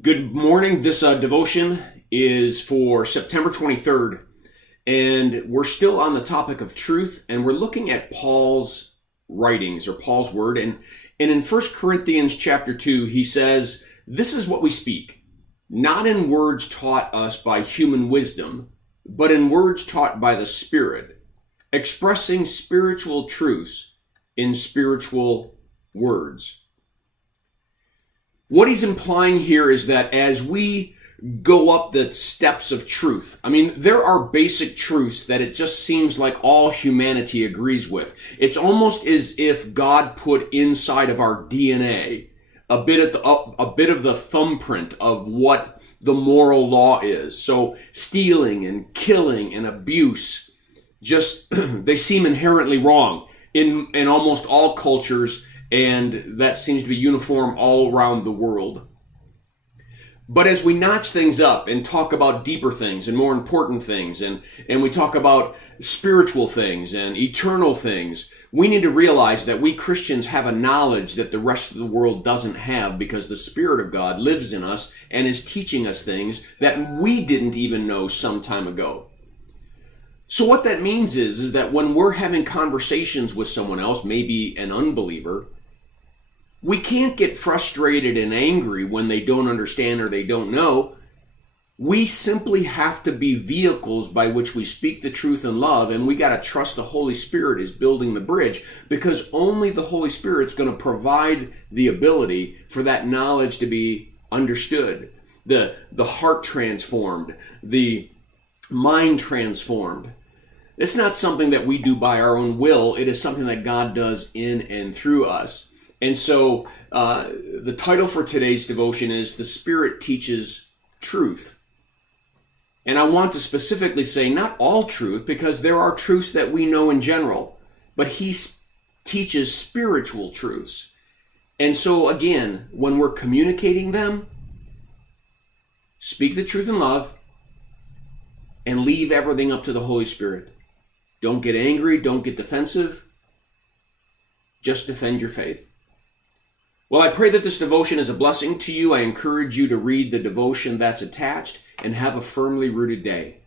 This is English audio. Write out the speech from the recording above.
Good morning. This devotion is for September 23rd, and we're still on the topic of truth, and we're looking at Paul's writings or Paul's word. And in 1 Corinthians chapter 2, he says, "This is what we speak, not in words taught us by human wisdom, but in words taught by the Spirit, expressing spiritual truths in spiritual words." What he's implying here is that as we go up the steps of truth, there are basic truths that it just seems like all humanity agrees with. It's almost as if God put inside of our DNA a bit of the thumbprint of what the moral law is. So stealing and killing and abuse, just they seem inherently wrong in almost all cultures, and that seems to be uniform all around the world. But as we notch things up and talk about deeper things and more important things, and we talk about spiritual things and eternal things, we need to realize that we Christians have a knowledge that the rest of the world doesn't have, because the Spirit of God lives in us and is teaching us things that we didn't even know some time ago. So what that means is that when we're having conversations with someone else, maybe an unbeliever, we can't get frustrated and angry when they don't understand or they don't know. We simply have to be vehicles by which we speak the truth in love, and we got to trust the Holy Spirit is building the bridge, because only the Holy Spirit's going to provide the ability for that knowledge to be understood, the heart transformed, the mind transformed. It's not something that we do by our own will. It is something that God does in and through us. And so the title for today's devotion is "The Spirit Teaches Truth." And I want to specifically say not all truth, because there are truths that we know in general, but he teaches spiritual truths. And so again, when we're communicating them, speak the truth in love and leave everything up to the Holy Spirit. Don't get angry, don't get defensive. Just defend your faith. Well, I pray that this devotion is a blessing to you. I encourage you to read the devotion that's attached and have a firmly rooted day.